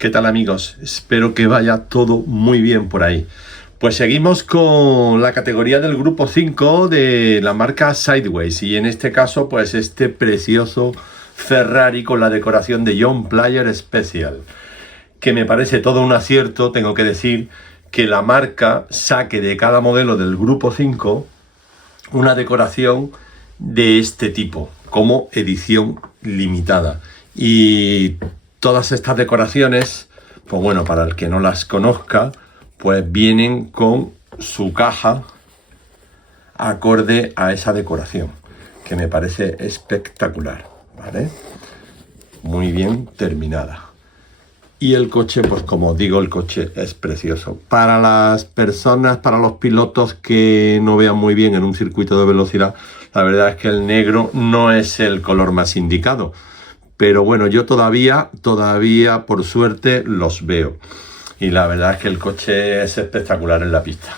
¿Qué tal, amigos? Espero que vaya todo muy bien por ahí. Pues seguimos con la categoría del grupo 5 de la marca Sideways, y en este caso pues este precioso Ferrari con la decoración de John Player Special, que me parece todo un acierto. Tengo que decir que la marca saque de cada modelo del grupo 5 una decoración de este tipo como edición limitada. Y todas estas decoraciones, pues bueno, para el que no las conozca, pues vienen con su caja acorde a esa decoración, que me parece espectacular, ¿vale? Muy bien terminada. Y el coche, pues como os digo, el coche es precioso. Para las personas, para los pilotos que no vean muy bien en un circuito de velocidad, la verdad es que el negro no es el color más indicado. Pero bueno, yo todavía por suerte los veo. Y la verdad es que el coche es espectacular en la pista.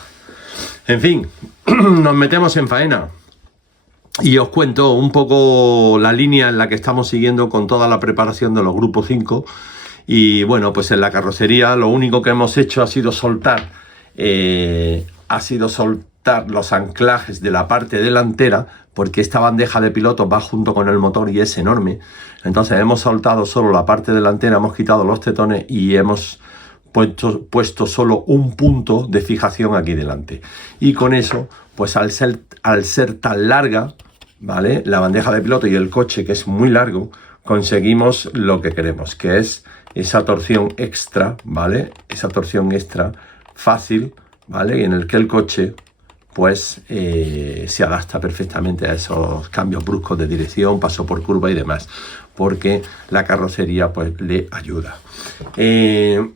En fin, nos metemos en faena. Y os cuento un poco la línea en la que estamos siguiendo con toda la preparación de los grupos 5. Y bueno, pues en la carrocería lo único que hemos hecho ha sido soltar los anclajes de la parte delantera, porque esta bandeja de pilotos va junto con el motor y es enorme. Entonces hemos soltado solo la parte delantera, hemos quitado los tetones y hemos puesto solo un punto de fijación aquí delante. Y con eso, pues al ser tan larga, ¿vale?, la bandeja de piloto y el coche, que es muy largo, conseguimos lo que queremos, que es esa torsión extra, ¿vale? Esa torsión extra fácil, ¿vale? En el que el coche pues se adapta perfectamente a esos cambios bruscos de dirección, paso por curva y demás, porque la carrocería pues le ayuda. He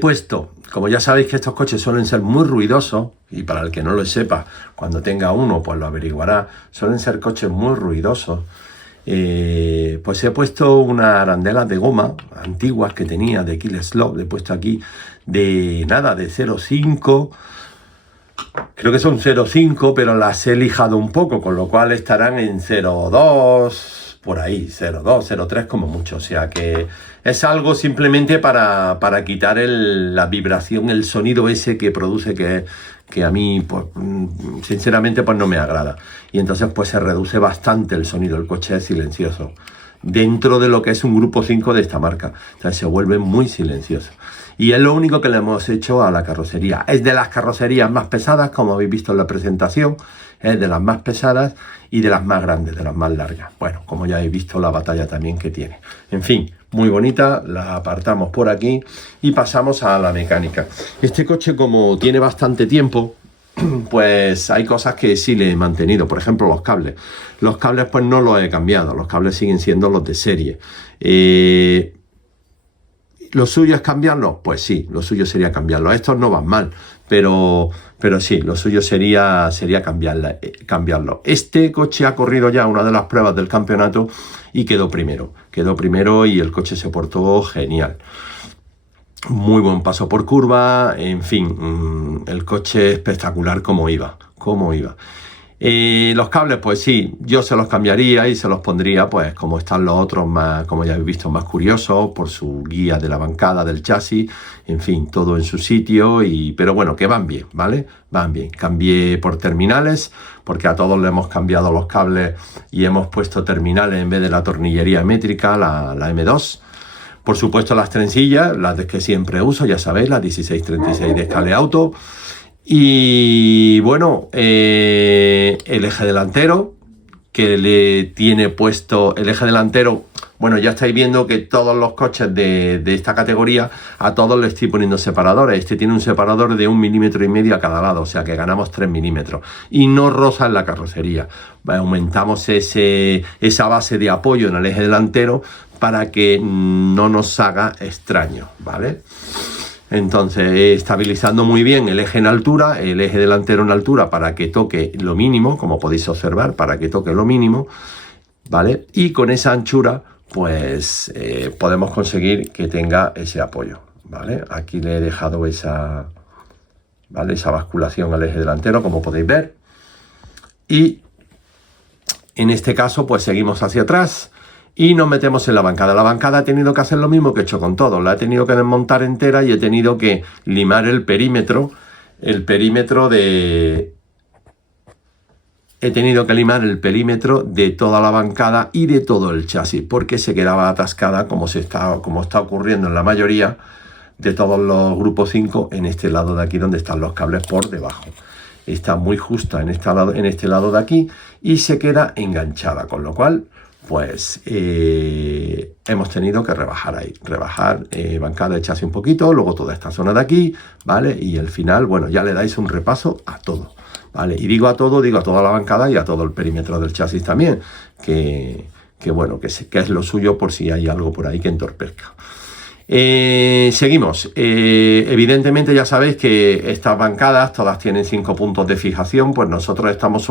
puesto, como ya sabéis que estos coches suelen ser muy ruidosos, y para el que no lo sepa, cuando tenga uno pues lo averiguará, suelen ser coches muy ruidosos. Pues he puesto unas arandelas de goma antiguas que tenía de Kill Slop. Le he puesto aquí de 0,5, creo que son 0,5, pero las he lijado un poco, con lo cual estarán en 0,2, por ahí, 0,2, 0,3 como mucho. O sea que es algo simplemente para quitar la vibración, el sonido ese que produce, que a mí, pues, sinceramente, pues no me agrada. Y entonces pues se reduce bastante el sonido. El coche es silencioso dentro de lo que es un grupo 5 de esta marca. Entonces se vuelve muy silencioso. Y es lo único que le hemos hecho a la carrocería. Es de las carrocerías más pesadas, como habéis visto en la presentación. Es de las más pesadas y de las más grandes, de las más largas. Bueno, como ya habéis visto la batalla también que tiene. En fin, muy bonita. La apartamos por aquí y pasamos a la mecánica. Este coche, como tiene bastante tiempo, pues hay cosas que sí le he mantenido. Por ejemplo, los cables. Los cables pues no los he cambiado. Los cables siguen siendo los de serie. ¿Lo suyo es cambiarlos? Pues sí, lo suyo sería cambiarlos. Estos no van mal, pero sí, lo suyo sería cambiarlo. Este coche ha corrido ya una de las pruebas del campeonato y quedó primero. Quedó primero y el coche se portó genial. Muy buen paso por curva, en fin, el coche espectacular como iba. Los cables, pues sí, yo se los cambiaría y se los pondría, pues como están los otros, más, como ya habéis visto, más curiosos, por su guía de la bancada, del chasis, en fin, todo en su sitio, pero bueno, que van bien, ¿vale? Van bien. Cambié por terminales, porque a todos le hemos cambiado los cables y hemos puesto terminales en vez de la tornillería métrica, la M2. Por supuesto, las trencillas, las que siempre uso, ya sabéis, las 1636 de Scale Auto. Y bueno, el eje delantero, que le tiene puesto el eje delantero. Bueno, ya estáis viendo que todos los coches de esta categoría, a todos les estoy poniendo separadores. Este tiene un separador de 1,5 milímetros a cada lado, o sea que ganamos 3 milímetros. Y no roza en la carrocería. Aumentamos esa base de apoyo en el eje delantero para que no nos haga extraño, ¿vale? Entonces, estabilizando muy bien el eje en altura, el eje delantero en altura, para que toque lo mínimo, como podéis observar, para que toque lo mínimo, ¿vale? Y con esa anchura, pues podemos conseguir que tenga ese apoyo, ¿vale? Aquí le he dejado esa basculación al eje delantero, como podéis ver. Y en este caso, pues seguimos hacia atrás y nos metemos en la bancada. La bancada ha tenido que hacer lo mismo que he hecho con todo. La he tenido que desmontar entera y he tenido que limar el perímetro de... He tenido que limar el perímetro de toda la bancada y de todo el chasis, porque se quedaba atascada, como está ocurriendo en la mayoría de todos los grupos 5, en este lado de aquí donde están los cables por debajo. Está muy justa en este lado de aquí y se queda enganchada, con lo cual, pues, hemos tenido que rebajar ahí. Rebajar bancada de chasis un poquito, luego toda esta zona de aquí, ¿vale? Y al final, bueno, ya le dais un repaso a todo. ¿Vale? Y digo a toda la bancada y a todo el perímetro del chasis también, que es lo suyo por si hay algo por ahí que entorpezca. Seguimos. Evidentemente ya sabéis que estas bancadas todas tienen 5 puntos de fijación, pues nosotros estamos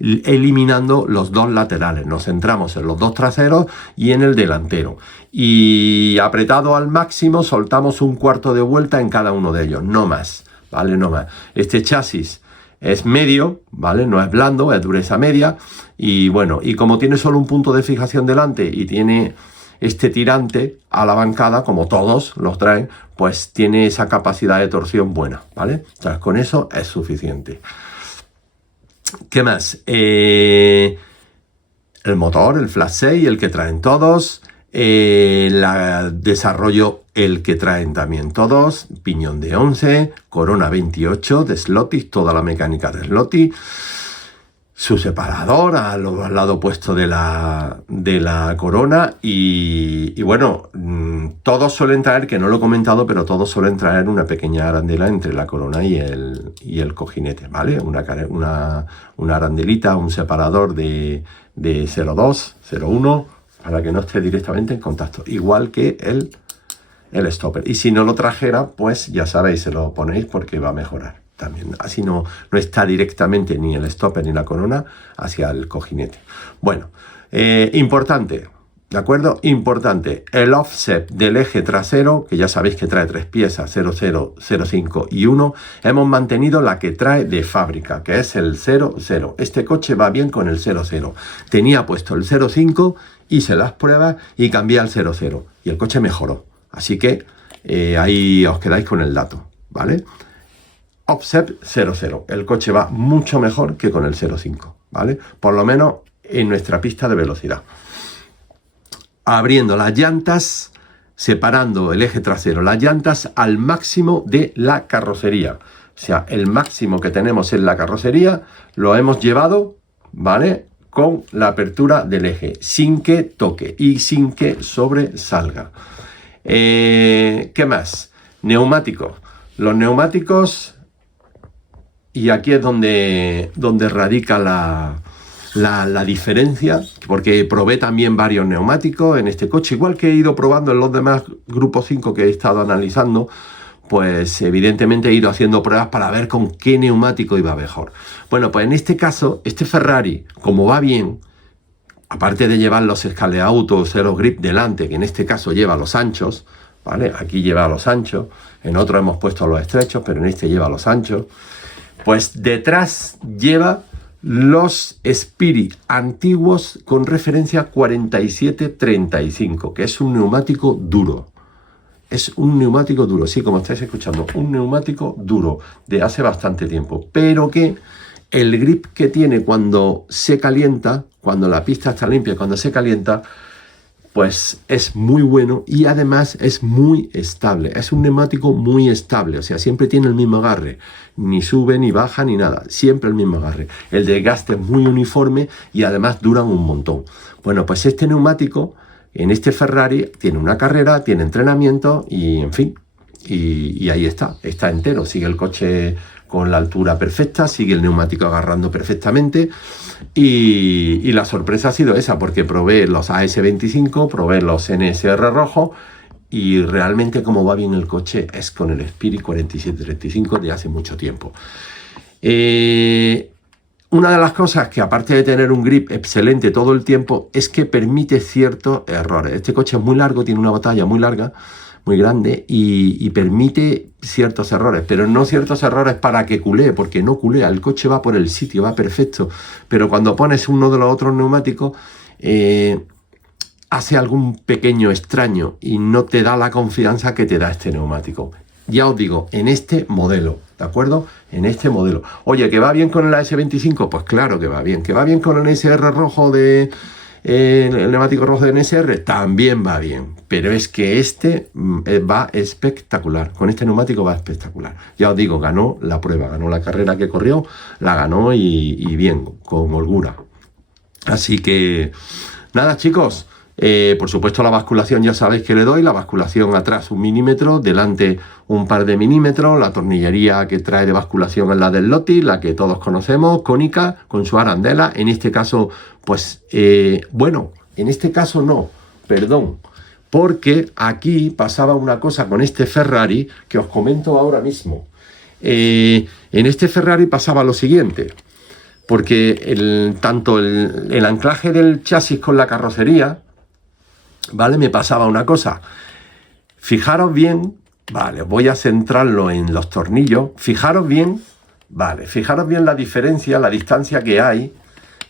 eliminando los 2 laterales. Nos centramos en los 2 traseros y en el delantero. Y apretado al máximo soltamos un cuarto de vuelta en cada uno de ellos, no más, ¿vale? No más. Este chasis es medio, ¿vale? No es blando, es dureza media. Y bueno, y como tiene solo un punto de fijación delante y tiene este tirante a la bancada, como todos los traen, pues tiene esa capacidad de torsión buena, ¿vale? O sea, con eso es suficiente. ¿Qué más? El motor, el Flash 6, el que traen todos. Desarrollo el que traen también todos, piñón de 11, corona 28 de Slotty, toda la mecánica de Slotty, su separador al lado opuesto de la corona y bueno, todos suelen traer, que no lo he comentado, pero todos suelen traer una pequeña arandela entre la corona y el cojinete, ¿vale? Una arandelita, un separador de 0,2, 0,1, para que no esté directamente en contacto, igual que el stopper. Y si no lo trajera, pues ya sabéis, se lo ponéis porque va a mejorar también. Así no está directamente ni el stopper ni la corona hacia el cojinete. Bueno, importante, ¿de acuerdo? Importante, el offset del eje trasero, que ya sabéis que trae 3 piezas, 00, 05 y 1, hemos mantenido la que trae de fábrica, que es el 00. Este coche va bien con el 00. Tenía puesto el 05, hice las pruebas y cambié al 00 y el coche mejoró. Así que ahí os quedáis con el dato, ¿vale? Offset 00. El coche va mucho mejor que con el 05, ¿vale? Por lo menos en nuestra pista de velocidad. Abriendo las llantas, separando el eje trasero, las llantas al máximo de la carrocería. O sea, el máximo que tenemos en la carrocería lo hemos llevado, ¿vale? Con la apertura del eje, sin que toque y sin que sobresalga. ¿Qué más? Neumáticos. Los neumáticos, y aquí es donde radica la diferencia, porque probé también varios neumáticos en este coche, igual que he ido probando en los demás grupos 5 que he estado analizando, pues evidentemente he ido haciendo pruebas para ver con qué neumático iba mejor. Bueno, pues en este caso, este Ferrari, como va bien, aparte de llevar los Scaleauto Zero Grip delante, que en este caso lleva los anchos, ¿vale? Aquí lleva los anchos, en otro hemos puesto los estrechos, pero en este lleva los anchos. Pues detrás lleva los Spirit antiguos con referencia 4735, que es un neumático duro. Es un neumático duro, sí, como estáis escuchando, un neumático duro de hace bastante tiempo, pero que el grip que tiene cuando se calienta, cuando la pista está limpia, cuando se calienta, pues es muy bueno y además es muy estable. Es un neumático muy estable, o sea, siempre tiene el mismo agarre, ni sube, ni baja, ni nada, siempre el mismo agarre. El desgaste es muy uniforme y además duran un montón. Bueno, pues este neumático en este Ferrari tiene una carrera, tiene entrenamiento y en fin, y ahí está entero, sigue el coche con la altura perfecta, sigue el neumático agarrando perfectamente y la sorpresa ha sido esa, porque probé los AS25, probé los NSR rojo y realmente como va bien el coche es con el Spirit 4735 de hace mucho tiempo. Una de las cosas que, aparte de tener un grip excelente todo el tiempo, es que permite ciertos errores. Este coche es muy largo, tiene una batalla muy larga, muy grande, y permite ciertos errores, pero no ciertos errores para que culee, porque no culea, el coche va por el sitio, va perfecto, pero cuando pones uno de los otros neumáticos, hace algún pequeño extraño y no te da la confianza que te da este neumático. Ya os digo, en este modelo, ¿de acuerdo? En este modelo. Oye, ¿que va bien con el AS25? Pues claro que va bien. ¿Que va bien con el NSR rojo de... el neumático rojo de NSR? También va bien. Pero es que este va espectacular. Con este neumático va espectacular. Ya os digo, ganó la prueba, ganó la carrera que corrió, la ganó y bien, con holgura. Así que, nada, chicos. Por supuesto, la basculación ya sabéis que le doy, la basculación atrás 1 milímetro, delante un par de milímetros, la tornillería que trae de basculación es la del Lotti, la que todos conocemos, cónica, con su arandela. En este caso, pues, bueno, en este caso no, perdón, porque aquí pasaba una cosa con este Ferrari que os comento ahora mismo. En este Ferrari pasaba lo siguiente, porque tanto el anclaje del chasis con la carrocería, ¿vale? Me pasaba una cosa. Fijaros bien, vale, voy a centrarlo en los tornillos. Fijaros bien, vale, fijaros bien la diferencia, la distancia que hay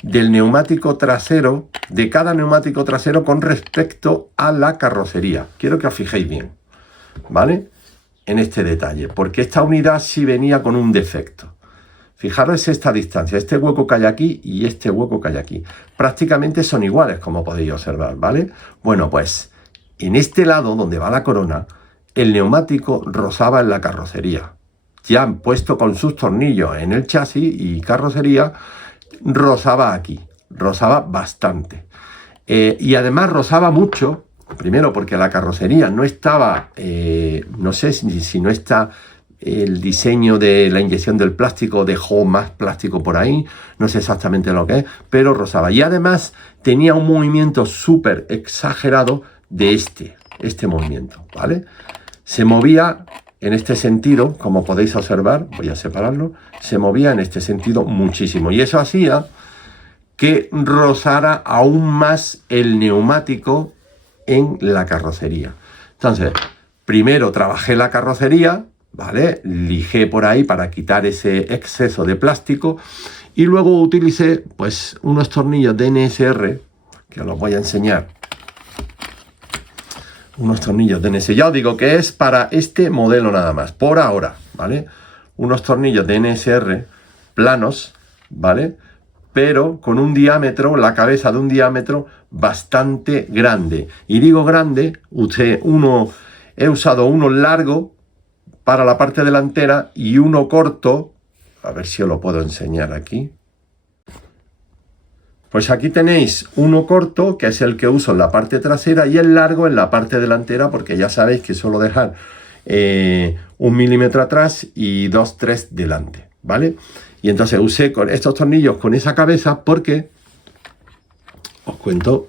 del neumático trasero, de cada neumático trasero con respecto a la carrocería. Quiero que os fijéis bien, ¿vale? En este detalle, porque esta unidad sí venía con un defecto. Fijaros esta distancia, este hueco que hay aquí y este hueco que hay aquí. Prácticamente son iguales, como podéis observar, ¿vale? Bueno, pues en este lado donde va la corona, el neumático rozaba en la carrocería. Ya han puesto con sus tornillos en el chasis y carrocería, rozaba aquí, rozaba bastante. Y además rozaba mucho, primero porque la carrocería no estaba, no sé si no está... El diseño de la inyección del plástico dejó más plástico por ahí, no sé exactamente lo que es, pero rozaba. Y además tenía un movimiento súper exagerado de este movimiento, ¿vale? Se movía en este sentido, como podéis observar, voy a separarlo, se movía en este sentido muchísimo. Y eso hacía que rozara aún más el neumático en la carrocería. Entonces, primero trabajé la carrocería, ¿vale? Lijé por ahí para quitar ese exceso de plástico y luego utilicé pues unos tornillos de NSR que os los voy a enseñar. Unos tornillos de NSR, ya os digo que es para este modelo nada más, por ahora, ¿vale? Unos tornillos de NSR planos, ¿vale? Pero con un diámetro, la cabeza de un diámetro bastante grande. Y digo grande, he usado uno largo para la parte delantera y uno corto, a ver si os lo puedo enseñar aquí. Pues aquí tenéis uno corto, que es el que uso en la parte trasera, y el largo en la parte delantera, porque ya sabéis que suelo dejar 1 milímetro atrás y 2, 3 delante, ¿vale? Y entonces usé con estos tornillos con esa cabeza porque, os cuento,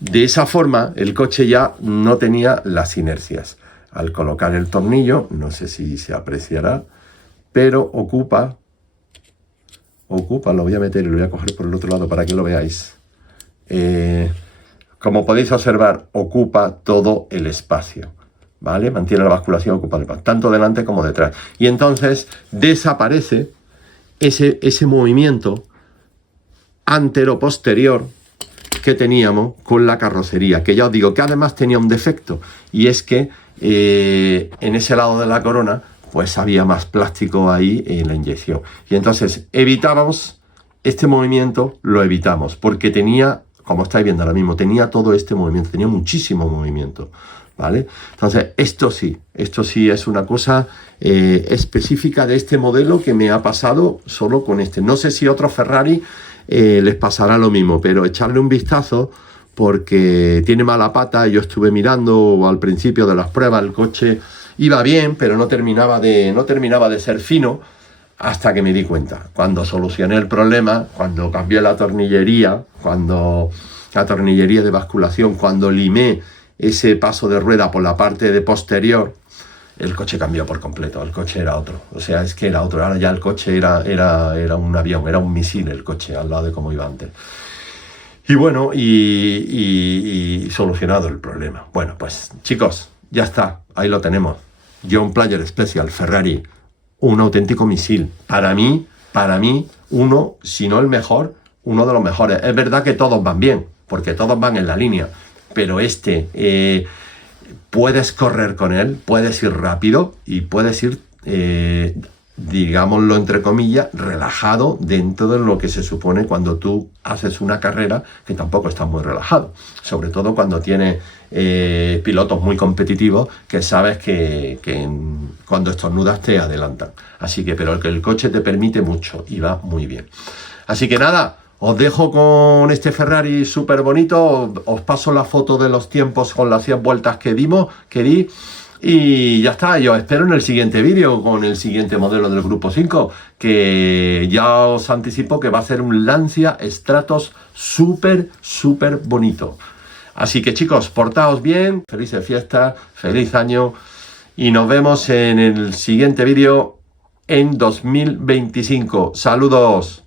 de esa forma el coche ya no tenía las inercias. Al colocar el tornillo, no sé si se apreciará, pero ocupa, lo voy a meter y lo voy a coger por el otro lado para que lo veáis. Como podéis observar, ocupa todo el espacio, ¿vale? Mantiene la basculación, ocupa el espacio, tanto delante como detrás. Y entonces desaparece ese movimiento antero-posterior que teníamos con la carrocería, que ya os digo que además tenía un defecto, y es que en ese lado de la corona pues había más plástico ahí en la inyección, y entonces evitábamos este movimiento, lo evitamos, porque tenía, como estáis viendo ahora mismo, tenía todo este movimiento, tenía muchísimo movimiento, ¿vale? Entonces esto sí es una cosa específica de este modelo que me ha pasado solo con este. No sé si otros Ferrari les pasará lo mismo, pero echarle un vistazo porque tiene mala pata. Yo estuve mirando al principio de las pruebas, el coche iba bien, pero no terminaba de ser fino, hasta que me di cuenta. Cuando solucioné el problema, cuando cambié la tornillería de basculación, cuando limé ese paso de rueda por la parte de posterior, el coche cambió por completo, el coche era otro, o sea, es que era otro, ahora ya el coche era un avión, era un misil el coche, al lado de como iba antes. Y bueno, y solucionado el problema. Bueno, pues chicos, ya está, ahí lo tenemos. John Player Special Ferrari, un auténtico misil. Para mí, uno, si no el mejor, uno de los mejores. Es verdad que todos van bien, porque todos van en la línea, pero puedes correr con él, puedes ir rápido y puedes ir, digámoslo entre comillas, relajado dentro de lo que se supone cuando tú haces una carrera, que tampoco estás muy relajado, sobre todo cuando tienes pilotos muy competitivos que sabes que cuando estornudas te adelantan. Así que, pero el coche te permite mucho y va muy bien. Así que nada, os dejo con este Ferrari súper bonito, os paso la foto de los tiempos con las 100 vueltas que di, y ya está. Yo espero en el siguiente vídeo con el siguiente modelo del Grupo 5, que ya os anticipo que va a ser un Lancia Stratos súper bonito. Así que chicos, portaos bien, felices fiestas, feliz año, y nos vemos en el siguiente vídeo en 2025. ¡Saludos!